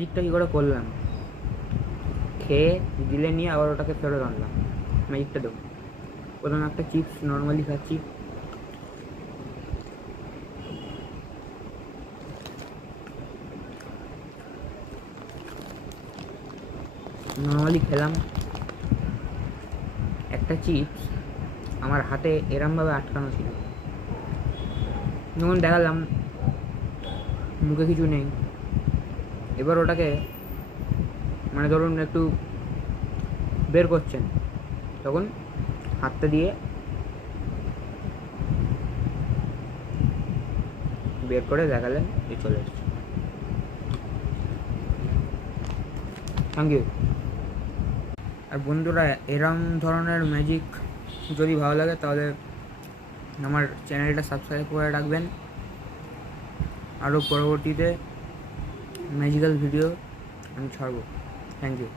ম্যাজিকটা কী করে করলাম, খেয়ে দিলে নিয়ে আবার ওটাকে ফেরত আনলাম। ম্যাজিকটা দেবো। প্রথমে একটা চিপস নর্মালি খাচ্ছি, নর্মালি খেলাম। একটা চিপস আমার হাতে এরমভাবে আটকানো ছিল, যখন দেখালাম মুখে কিছু নেই, এবার ওটাকে মানে ধরুন একটু বের করছেন, তখন হাতটা দিয়ে বের করে দেখালেন, এ চলে এসছে। Thank you. আর বন্ধুরা, এরম ধরনের ম্যাজিক যদি ভালো লাগে তাহলে আমার চ্যানেলটা সাবস্ক্রাইব করে রাখবেন। আরও পরবর্তীতে ম্যাজিক্যাল ভিডিও আমি ছাড়বো। Thank you.